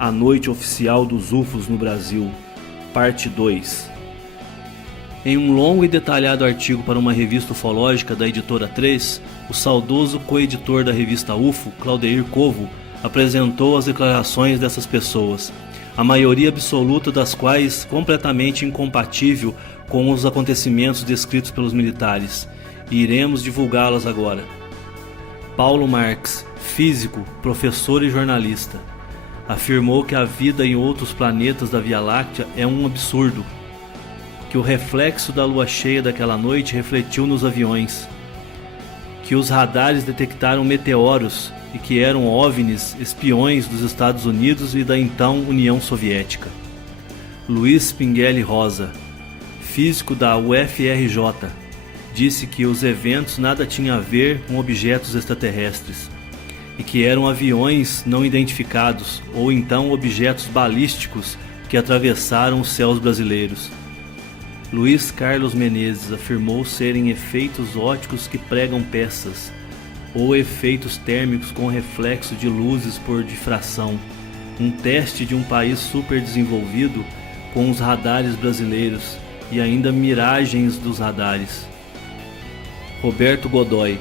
A Noite Oficial dos UFOs no Brasil, Parte 2. Em um longo e detalhado artigo para uma revista ufológica da editora 3, o saudoso coeditor da revista UFO, Claudeir Covo, apresentou as declarações dessas pessoas, a maioria absoluta das quais completamente incompatível com os acontecimentos descritos pelos militares, e iremos divulgá-las agora. Paulo Marx, físico, professor e jornalista, afirmou que a vida em outros planetas da Via Láctea é um absurdo, que o reflexo da lua cheia daquela noite refletiu nos aviões, que os radares detectaram meteoros e que eram OVNIs espiões dos Estados Unidos e da então União Soviética. Luiz Pinguelli Rosa, físico da UFRJ, disse que os eventos nada tinham a ver com objetos extraterrestres e que eram aviões não identificados ou então objetos balísticos que atravessaram os céus brasileiros. Luiz Carlos Menezes afirmou serem efeitos ópticos que pregam peças ou efeitos térmicos com reflexo de luzes por difração, um teste de um país super desenvolvido com os radares brasileiros e ainda miragens dos radares. Roberto Godoy,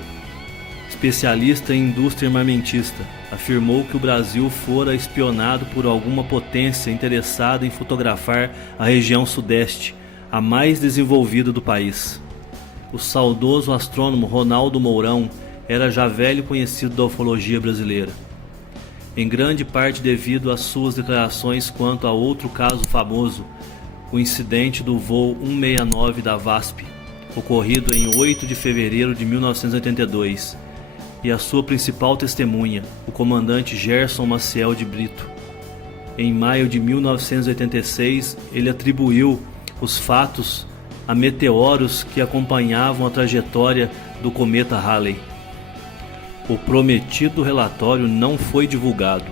especialista em indústria armamentista, afirmou que o Brasil fora espionado por alguma potência interessada em fotografar a região sudeste, a mais desenvolvida do país. O saudoso astrônomo Ronaldo Mourão era já velho conhecido da ufologia brasileira, em grande parte devido às suas declarações quanto a outro caso famoso, o incidente do voo 169 da VASP, ocorrido em 8 de fevereiro de 1982, e a sua principal testemunha, o comandante Gerson Maciel de Brito. Em maio de 1986, ele atribuiu os fatos a meteoros que acompanhavam a trajetória do cometa Halley. O prometido relatório não foi divulgado.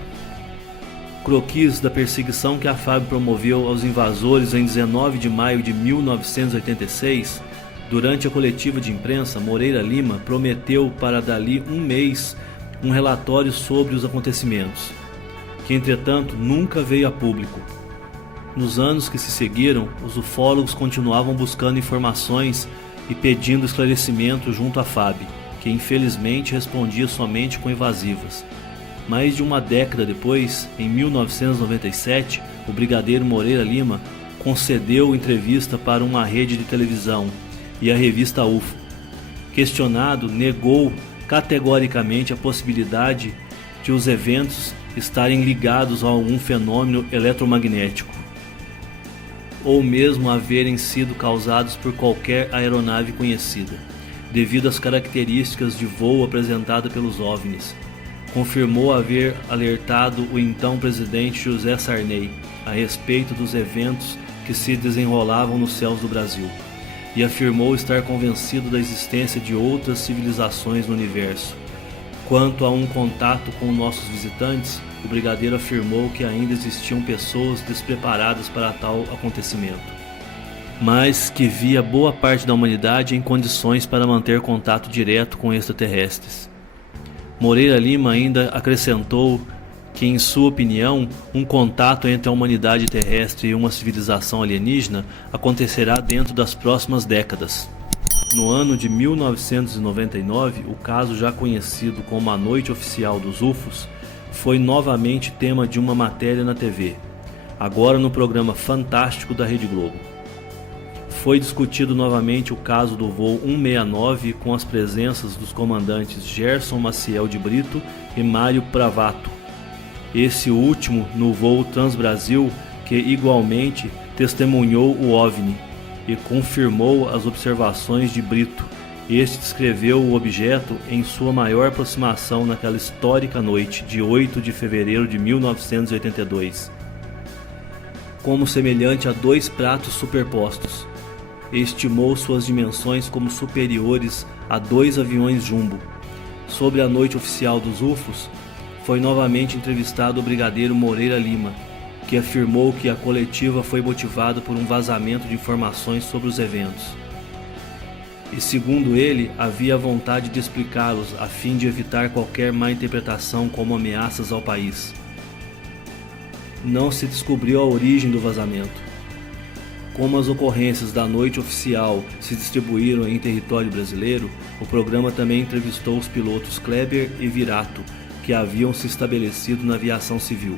Croquis da perseguição que a FAB promoveu aos invasores em 19 de maio de 1986, durante a coletiva de imprensa, Moreira Lima prometeu para dali um mês um relatório sobre os acontecimentos, que entretanto nunca veio a público. Nos anos que se seguiram, os ufólogos continuavam buscando informações e pedindo esclarecimento junto à FAB, que infelizmente respondia somente com evasivas. Mais de uma década depois, em 1997, o brigadeiro Moreira Lima concedeu entrevista para uma rede de televisão e a revista UFO. Questionado, negou categoricamente a possibilidade de os eventos estarem ligados a algum fenômeno eletromagnético, ou mesmo haverem sido causados por qualquer aeronave conhecida, devido às características de voo apresentadas pelos OVNIs. Confirmou haver alertado o então presidente José Sarney a respeito dos eventos que se desenrolavam nos céus do Brasil, e afirmou estar convencido da existência de outras civilizações no universo. Quanto a um contato com nossos visitantes, o brigadeiro afirmou que ainda existiam pessoas despreparadas para tal acontecimento, mas que via boa parte da humanidade em condições para manter contato direto com extraterrestres. Moreira Lima ainda acrescentou que, em sua opinião, um contato entre a humanidade terrestre e uma civilização alienígena acontecerá dentro das próximas décadas. No ano de 1999, o caso já conhecido como a Noite Oficial dos UFOs foi novamente tema de uma matéria na TV, agora no programa Fantástico da Rede Globo. Foi discutido novamente o caso do voo 169 com as presenças dos comandantes Gerson Maciel de Brito e Mário Pravato, esse último no voo Transbrasil, que igualmente testemunhou o OVNI e confirmou as observações de Brito. Este descreveu o objeto em sua maior aproximação naquela histórica noite de 8 de fevereiro de 1982, como semelhante a 2 pratos superpostos. Estimou suas dimensões como superiores a 2 aviões jumbo. Sobre a Noite Oficial dos UFOs, foi novamente entrevistado o brigadeiro Moreira Lima, que afirmou que a coletiva foi motivada por um vazamento de informações sobre os eventos. E segundo ele, havia vontade de explicá-los a fim de evitar qualquer má interpretação como ameaças ao país. não se descobriu a origem do vazamento. Como as ocorrências da noite oficial se distribuíram em território brasileiro, o programa também entrevistou os pilotos Kleber e Virato, que haviam se estabelecido na aviação civil,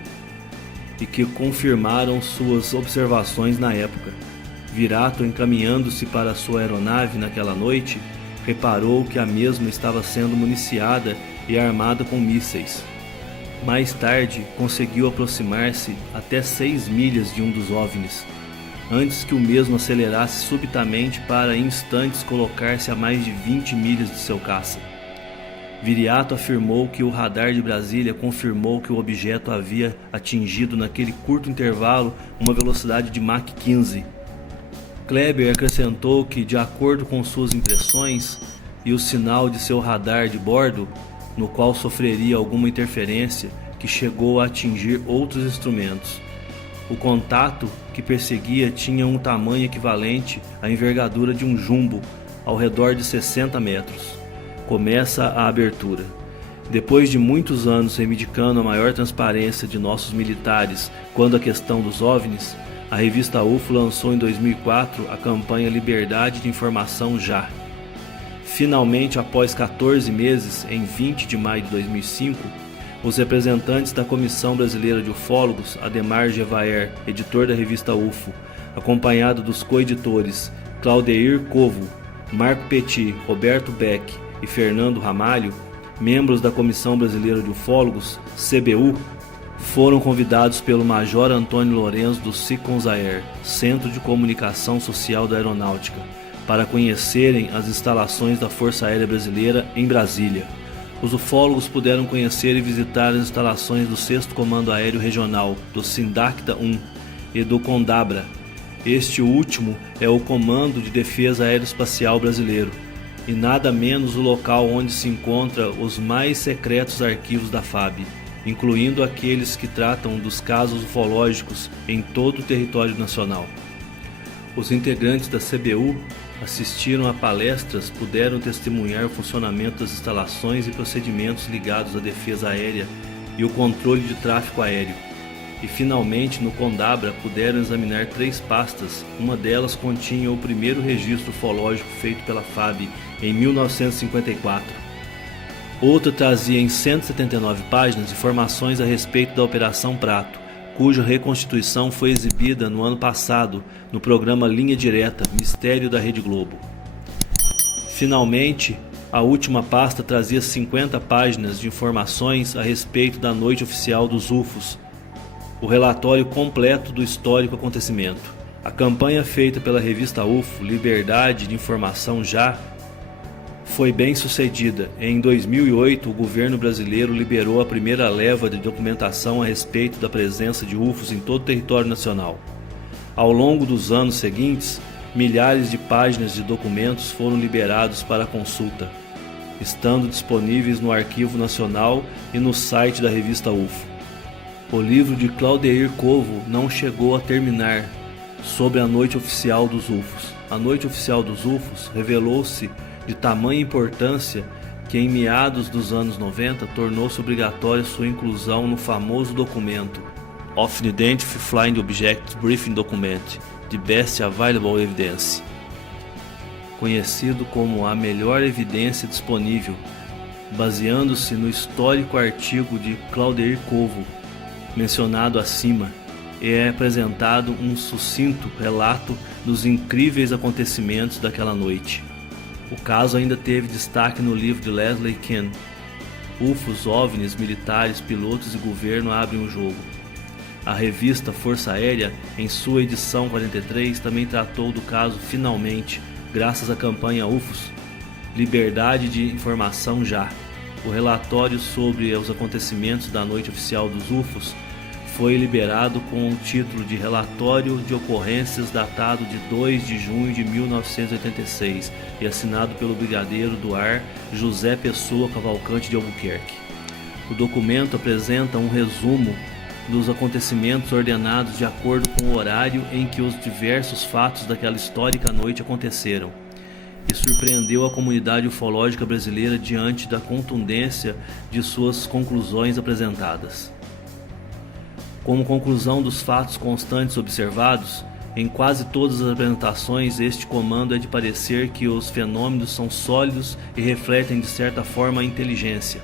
e que confirmaram suas observações na época. Virato, encaminhando-se para sua aeronave naquela noite, reparou que a mesma estava sendo municiada e armada com mísseis. Mais tarde, conseguiu aproximar-se até 6 milhas de um dos OVNIs, antes que o mesmo acelerasse subitamente para em instantes colocar-se a mais de 20 milhas de seu caça. Viriato afirmou que o radar de Brasília confirmou que o objeto havia atingido naquele curto intervalo uma velocidade de Mach 15. Kleber acrescentou que, de acordo com suas impressões e o sinal de seu radar de bordo, no qual sofreria alguma interferência que chegou a atingir outros instrumentos, o contato que perseguia tinha um tamanho equivalente à envergadura de um jumbo, ao redor de 60 metros. Começa a abertura. Depois de muitos anos reivindicando a maior transparência de nossos militares quando a questão dos OVNIs, a revista UFO lançou em 2004 a campanha Liberdade de Informação Já. Finalmente, após 14 meses, em 20 de maio de 2005, os representantes da Comissão Brasileira de Ufólogos, Ademar Gevaer, editor da revista UFO, acompanhado dos coeditores Claudeir Covo, Marco Petit, Roberto Beck e Fernando Ramalho, membros da Comissão Brasileira de Ufólogos, CBU, foram convidados pelo Major Antônio Lourenço do Ciconsaer, Centro de Comunicação Social da Aeronáutica, para conhecerem as instalações da Força Aérea Brasileira em Brasília. Os ufólogos puderam conhecer e visitar as instalações do 6º Comando Aéreo Regional, do Sindacta 1 e do Condabra. Este último é o Comando de Defesa Aeroespacial Brasileiro, e nada menos o local onde se encontram os mais secretos arquivos da FAB, incluindo aqueles que tratam dos casos ufológicos em todo o território nacional. Os integrantes da CBU assistiram a palestras, puderam testemunhar o funcionamento das instalações e procedimentos ligados à defesa aérea e o controle de tráfego aéreo. E finalmente, no Condabra, puderam examinar 3 pastas. Uma delas continha o primeiro registro ufológico feito pela FAB em 1954. Outra trazia em 179 páginas informações a respeito da Operação Prato, cuja reconstituição foi exibida no ano passado no programa Linha Direta, Mistério da Rede Globo. Finalmente, a última pasta trazia 50 páginas de informações a respeito da noite oficial dos UFOs, o relatório completo do histórico acontecimento. A campanha feita pela revista UFO, Liberdade de Informação Já, foi bem sucedida. Em 2008, o governo brasileiro liberou a primeira leva de documentação a respeito da presença de UFOs em todo o território nacional. Ao longo dos anos seguintes, milhares de páginas de documentos foram liberados para consulta, estando disponíveis no Arquivo Nacional e no site da revista UFO. O livro de Claudeir Covo não chegou a terminar sobre a Noite Oficial dos UFOs. A Noite Oficial dos UFOs revelou-se de tamanha importância que em meados dos anos 90 tornou-se obrigatória sua inclusão no famoso documento Unidentified Flying Object Briefing Document, The Best Available Evidence, conhecido como a melhor evidência disponível, baseando-se no histórico artigo de Claudeir Covo mencionado acima. É apresentado um sucinto relato dos incríveis acontecimentos daquela noite. O caso ainda teve destaque no livro de Leslie Kean, UFOs, OVNIs, Militares, Pilotos e Governo Abrem o Jogo. A revista Força Aérea, em sua edição 43, também tratou do caso finalmente, graças à campanha UFOs, Liberdade de Informação Já. O relatório sobre os acontecimentos da noite oficial dos UFOs foi liberado com o título de Relatório de Ocorrências datado de 2 de junho de 1986 e assinado pelo brigadeiro do ar José Pessoa Cavalcante de Albuquerque. O documento apresenta um resumo dos acontecimentos ordenados de acordo com o horário em que os diversos fatos daquela histórica noite aconteceram, e surpreendeu a comunidade ufológica brasileira diante da contundência de suas conclusões apresentadas. Como conclusão dos fatos constantes observados, em quase todas as apresentações este comando é de parecer que os fenômenos são sólidos e refletem de certa forma a inteligência,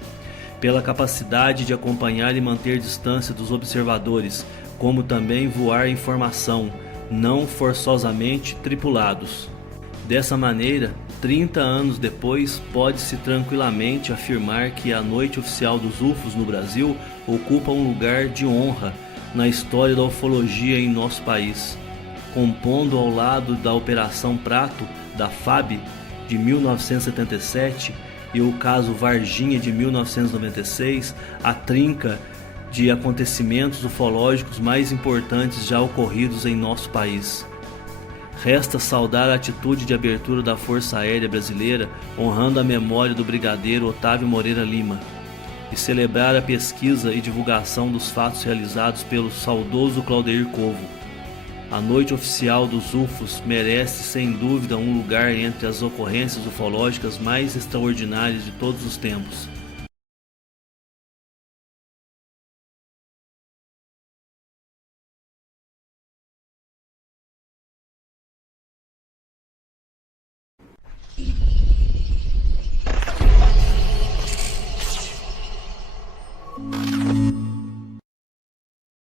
pela capacidade de acompanhar e manter distância dos observadores, como também voar em formação, não forçosamente tripulados. Dessa maneira, 30 anos depois, pode-se tranquilamente afirmar que a Noite Oficial dos UFOs no Brasil ocupa um lugar de honra na história da ufologia em nosso país, compondo ao lado da Operação Prato da FAB de 1977 e o caso Varginha de 1996, a trinca de acontecimentos ufológicos mais importantes já ocorridos em nosso país. Resta saudar a atitude de abertura da Força Aérea Brasileira, honrando a memória do brigadeiro Otávio Moreira Lima, e celebrar a pesquisa e divulgação dos fatos realizados pelo saudoso Claudeir Covo. A Noite Oficial dos UFOs merece sem dúvida um lugar entre as ocorrências ufológicas mais extraordinárias de todos os tempos.